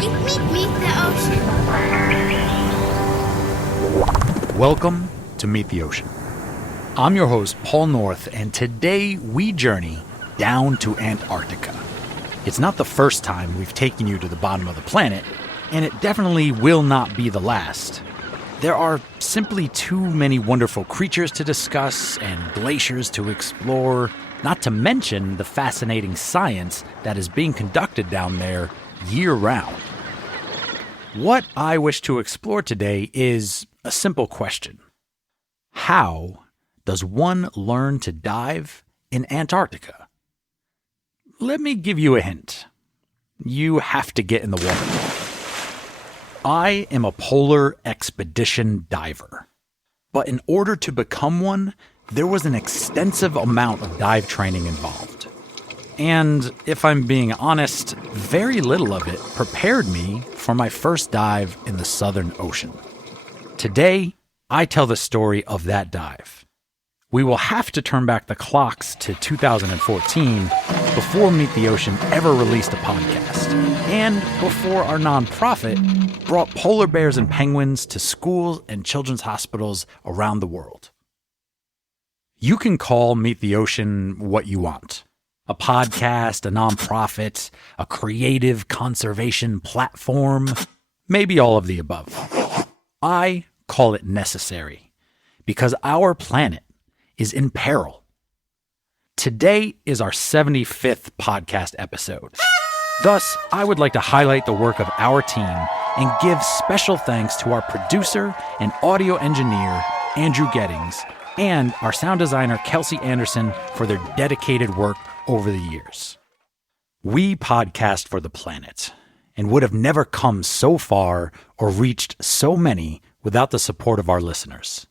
Meet the ocean. Welcome to Meet the Ocean. I'm your host, Paul North, and today we journey down to Antarctica. It's not the first time we've taken you to the bottom of the planet, and it definitely will not be the last. There are simply too many wonderful creatures to discuss and glaciers to explore, not to mention the fascinating science that is being conducted down there year-round. What I wish to explore today is a simple question. How does one learn to dive in Antarctica? Let me give you a hint. You have to get in the water. I am a polar expedition diver. But in order to become one, there was an extensive amount of dive training involved. And if I'm being honest, very little of it prepared me for my first dive in the Southern Ocean. Today, I tell the story of that dive. We will have to turn back the clocks to 2014 before Meet the Ocean ever released a podcast, and before our nonprofit brought polar bears and penguins to schools and children's hospitals around the world. You can call Meet the Ocean what you want. A podcast, a nonprofit, a creative conservation platform, maybe all of the above. I call it necessary because our planet is in peril. Today is our 75th podcast episode. Thus, I would like to highlight the work of our team and give special thanks to our producer and audio engineer, Andrew Gettings, and our sound designer, Kelsey Anderson, for their dedicated work over the years. We podcast for the planet and would have never come so far or reached so many without the support of our listeners.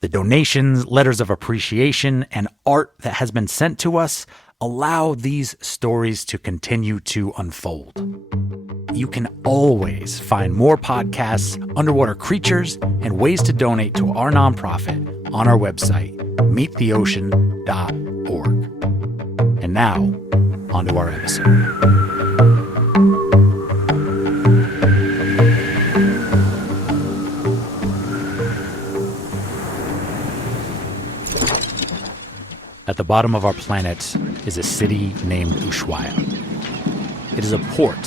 The donations, letters of appreciation, and art that has been sent to us allow these stories to continue to unfold. You can always find more podcasts, underwater creatures, and ways to donate to our nonprofit on our website, meettheocean.org. And now, on to our episode. At the bottom of our planet is a city named Ushuaia. It is a port,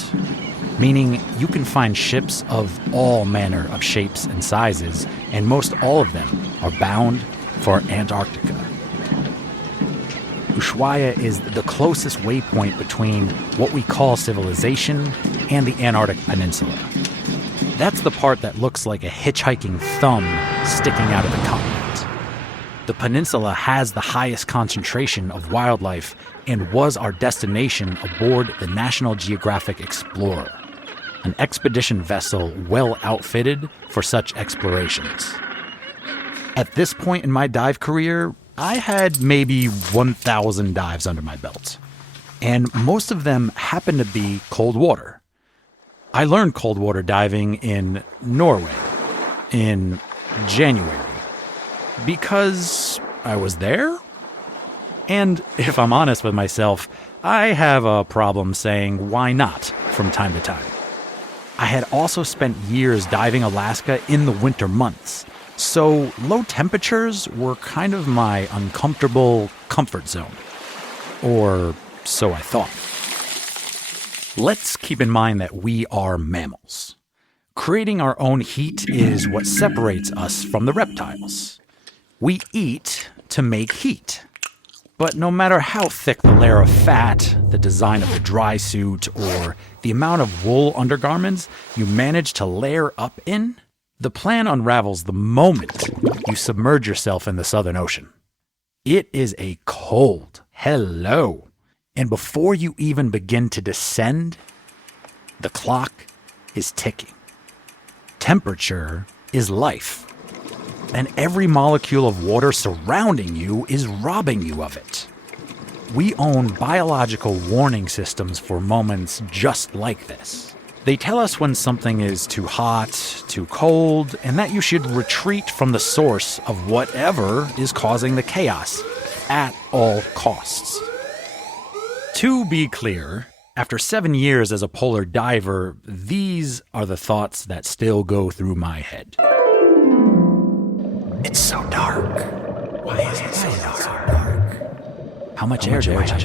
meaning you can find ships of all manner of shapes and sizes, and most all of them are bound for Antarctica. Ushuaia is the closest waypoint between what we call civilization and the Antarctic Peninsula. That's the part that looks like a hitchhiking thumb sticking out of the continent. The peninsula has the highest concentration of wildlife and was our destination aboard the National Geographic Explorer, an expedition vessel well outfitted for such explorations. At this point in my dive career, I had maybe 1,000 dives under my belt, and most of them happened to be cold water. I learned cold water diving in Norway in January. Because I was there? And if I'm honest with myself, I have a problem saying why not from time to time. I had also spent years diving Alaska in the winter months, so low temperatures were kind of my uncomfortable comfort zone. Or so I thought. Let's keep in mind that we are mammals. Creating our own heat is what separates us from the reptiles. We eat to make heat. But no matter how thick the layer of fat, the design of the dry suit, or the amount of wool undergarments you manage to layer up in, the plan unravels the moment you submerge yourself in the Southern Ocean. It is a cold hello. And before you even begin to descend, the clock is ticking. Temperature is life. And every molecule of water surrounding you is robbing you of it. We own biological warning systems for moments just like this. They tell us when something is too hot, too cold, and that you should retreat from the source of whatever is causing the chaos at all costs. To be clear, After 7 years as a polar diver, these are the thoughts that still go through my head. It's so dark. Why is it so dark? How much air do I have?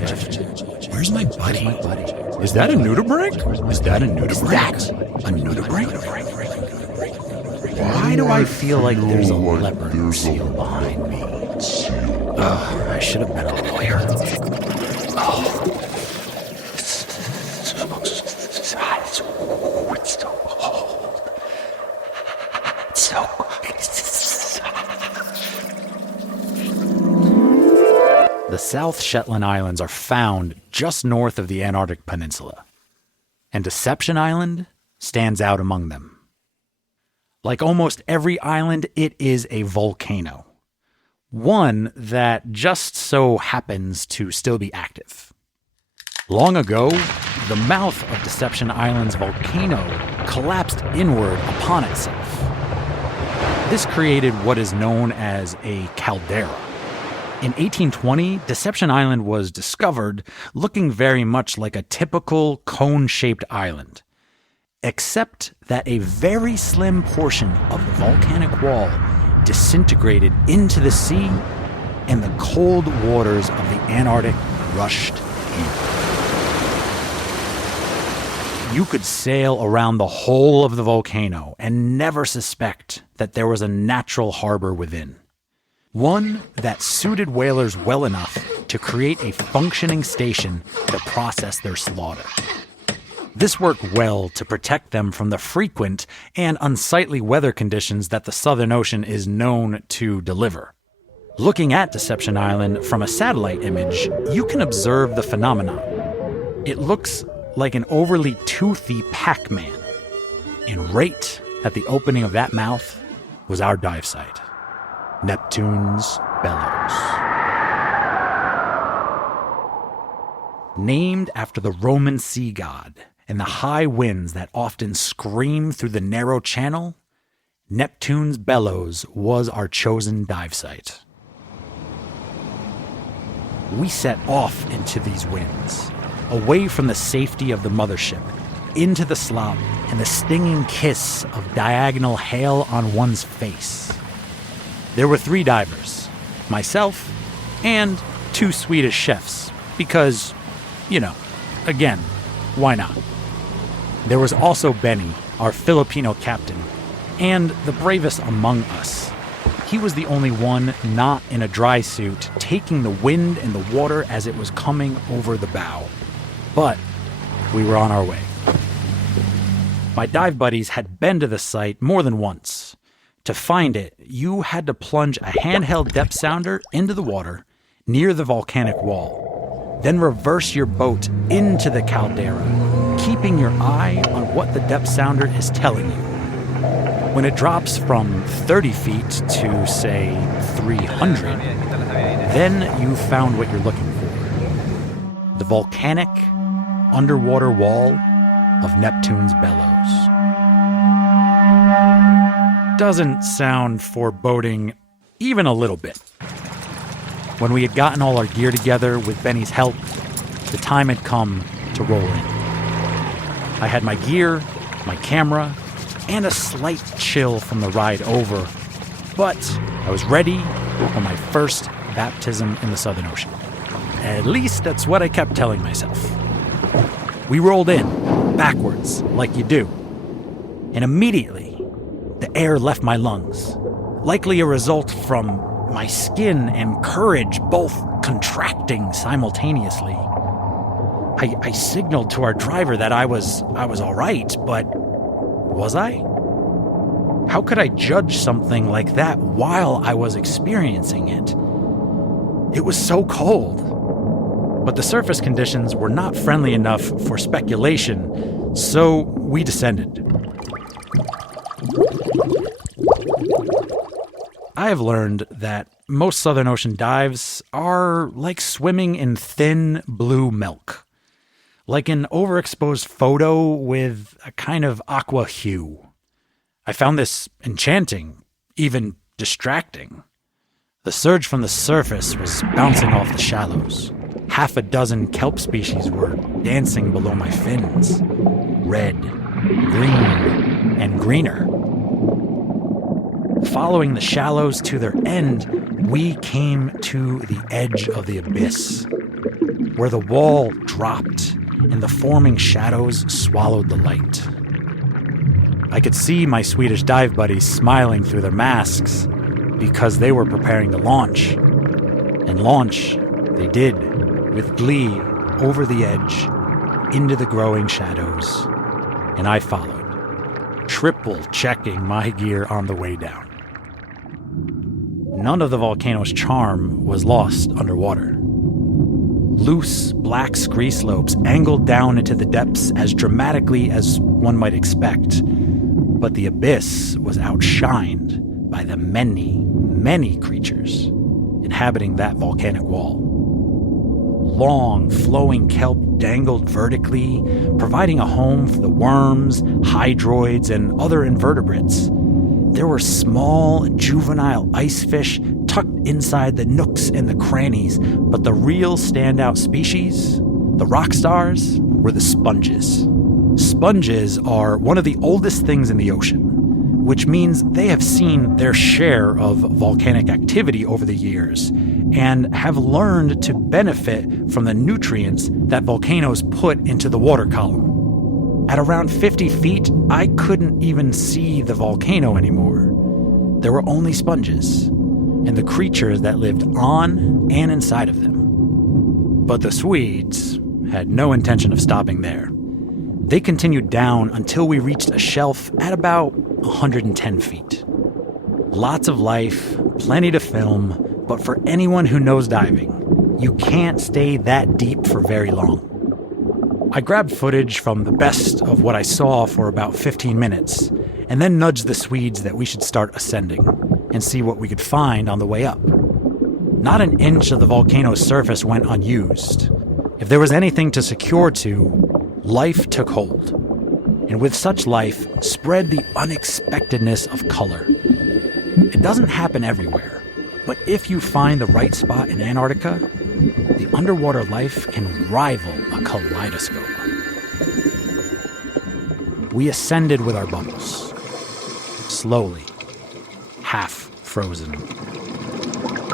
Where's my buddy? Is that a nudibranch? Is that a nudibranch? Why do I feel like there's a leopard seal behind me? I should have been a lawyer. It's so cold. The South Shetland Islands are found just north of the Antarctic Peninsula, and Deception Island stands out among them. Like almost every island, it is a volcano. One that just so happens to still be active. Long ago, the mouth of Deception Island's volcano collapsed inward upon itself. This created what is known as a caldera. In 1820, Deception Island was discovered looking very much like a typical cone-shaped island, except that a very slim portion of the volcanic wall disintegrated into the sea, and the cold waters of the Antarctic rushed in. You could sail around the whole of the volcano and never suspect that there was a natural harbor within. One that suited whalers well enough to create a functioning station to process their slaughter. This worked well to protect them from the frequent and unsightly weather conditions that the Southern Ocean is known to deliver. Looking at Deception Island from a satellite image, you can observe the phenomenon. It looks like an overly toothy Pac-Man. And right at the opening of that mouth was our dive site, Neptune's Bellows. Named after the Roman sea god and the high winds that often scream through the narrow channel, Neptune's Bellows was our chosen dive site. We set off into these winds, away from the safety of the mothership, into the slop and the stinging kiss of diagonal hail on one's face. There were 3 divers, myself, and 2 Swedish chefs, because, again, why not? There was also Benny, our Filipino captain, and the bravest among us. He was the only one not in a dry suit, taking the wind and the water as it was coming over the bow. But we were on our way. My dive buddies had been to the site more than once. To find it, you had to plunge a handheld depth sounder into the water near the volcanic wall, then reverse your boat into the caldera, keeping your eye on what the depth sounder is telling you. When it drops from 30 feet to, say, 300, then you've found what you're looking for. The volcanic underwater wall of Neptune's Bellows. Doesn't sound foreboding even a little bit. When we had gotten all our gear together with Benny's help, the time had come to roll in. I had my gear, my camera, and a slight chill from the ride over, but I was ready for my first baptism in the Southern Ocean. At least that's what I kept telling myself. We rolled in, backwards, like you do, and immediately the air left my lungs, likely a result from my skin and courage both contracting simultaneously. I signaled to our driver that I was all right, but was I? How could I judge something like that while I was experiencing it? It was so cold. But the surface conditions were not friendly enough for speculation, so we descended. I have learned that most Southern Ocean dives are like swimming in thin blue milk, like an overexposed photo with a kind of aqua hue. I found this enchanting, even distracting. The surge from the surface was bouncing off the shallows, Half a dozen kelp species were dancing below my fins. Red, green, and greener. Following the shallows to their end, we came to the edge of the abyss, where the wall dropped and the forming shadows swallowed the light. I could see my Swedish dive buddies smiling through their masks because they were preparing to launch. And launch they did, with glee, over the edge, into the growing shadows. And I followed, triple checking my gear on the way down. None of the volcano's charm was lost underwater. Loose, black scree slopes angled down into the depths as dramatically as one might expect. But the abyss was outshined by the many, many creatures inhabiting that volcanic wall. Long, flowing kelp dangled vertically, providing a home for the worms, hydroids, and other invertebrates. There were small, juvenile ice fish tucked inside the nooks and the crannies, but the real standout species, the rock stars, were the sponges. Sponges are one of the oldest things in the ocean, which means they have seen their share of volcanic activity over the years and have learned to benefit from the nutrients that volcanoes put into the water column. At around 50 feet, I couldn't even see the volcano anymore. There were only sponges and the creatures that lived on and inside of them. But the Swedes had no intention of stopping there. They continued down until we reached a shelf at about 110 feet. Lots of life, plenty to film, but for anyone who knows diving, you can't stay that deep for very long. I grabbed footage from the best of what I saw for about 15 minutes, and then nudged the Swedes that we should start ascending and see what we could find on the way up. Not an inch of the volcano's surface went unused. If there was anything to secure to, life took hold. And with such life, spread the unexpectedness of color. It doesn't happen everywhere, but if you find the right spot in Antarctica, the underwater life can rival a kaleidoscope. We ascended with our bubbles, slowly, half frozen.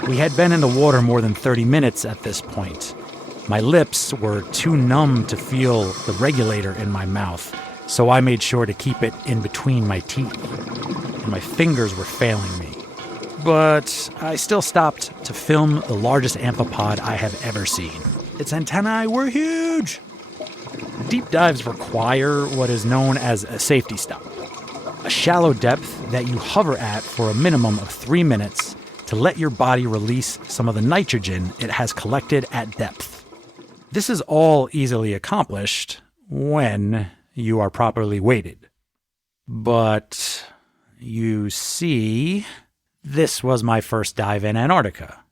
We had been in the water more than 30 minutes at this point. My lips were too numb to feel the regulator in my mouth, so I made sure to keep it in between my teeth, and my fingers were failing me. But I still stopped to film the largest amphipod I have ever seen. Its antennae were huge! Deep dives require what is known as a safety stop, a shallow depth that you hover at for a minimum of 3 minutes to let your body release some of the nitrogen it has collected at depth. This is all easily accomplished when you are properly weighted. But you see, this was my first dive in Antarctica.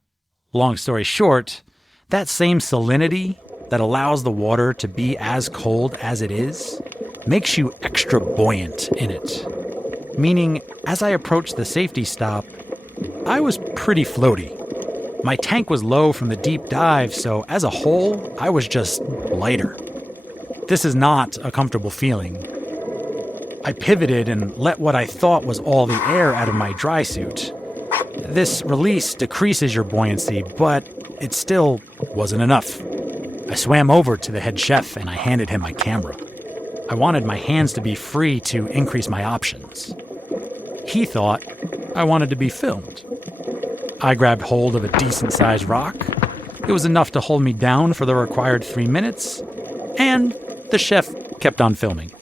Long story short, that same salinity that allows the water to be as cold as it is makes you extra buoyant in it. Meaning, as I approached the safety stop, I was pretty floaty. My tank was low from the deep dive, so as a whole, I was just lighter. This is not a comfortable feeling. I pivoted and let what I thought was all the air out of my dry suit. This release decreases your buoyancy, but it still wasn't enough. I swam over to the head chef and I handed him my camera. I wanted my hands to be free to increase my options. He thought I wanted to be filmed. I grabbed hold of a decent-sized rock. It was enough to hold me down for the required 3 minutes, and the chef kept on filming.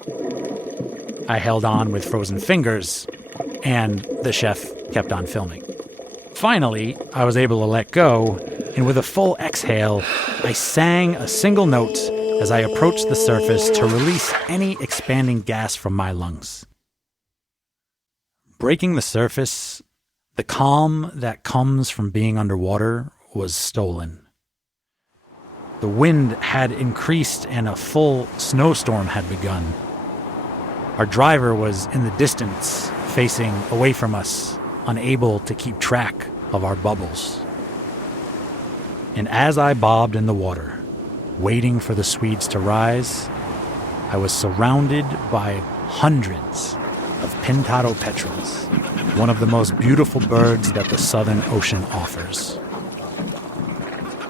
I held on with frozen fingers, and the chef kept on filming. Finally, I was able to let go, and with a full exhale, I sang a single note as I approached the surface to release any expanding gas from my lungs. Breaking the surface, the calm that comes from being underwater was stolen. The wind had increased and a full snowstorm had begun. Our driver was in the distance, facing away from us, unable to keep track of our bubbles. And as I bobbed in the water, waiting for the Swedes to rise, I was surrounded by hundreds of pintado petrels, one of the most beautiful birds that the Southern Ocean offers.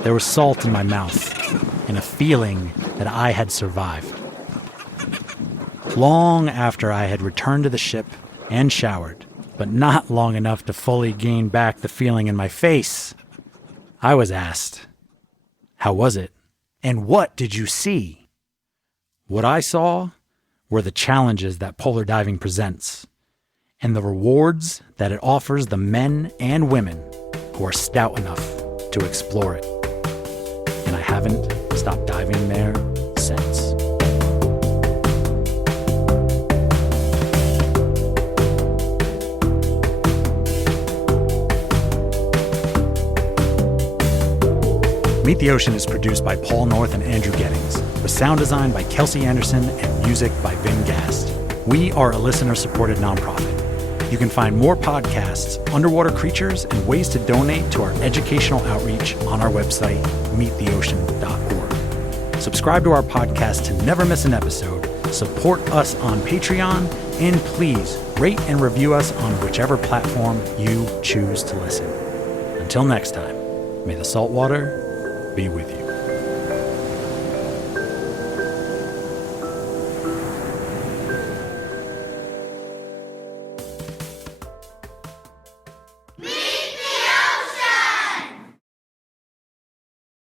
There was salt in my mouth and a feeling that I had survived. Long after I had returned to the ship and showered, but not long enough to fully gain back the feeling in my face, I was asked, "How was it? And what did you see?" What I saw were the challenges that polar diving presents and the rewards that it offers the men and women who are stout enough to explore it. And I haven't stopped diving there since. Meet the Ocean is produced by Paul North and Andrew Gettings, with sound design by Kelsey Anderson and music by Vin Gast. We are a listener-supported nonprofit. You can find more podcasts, underwater creatures, and ways to donate to our educational outreach on our website, meettheocean.org. Subscribe to our podcast to never miss an episode, support us on Patreon, and please rate and review us on whichever platform you choose to listen. Until next time, may the salt water be with you.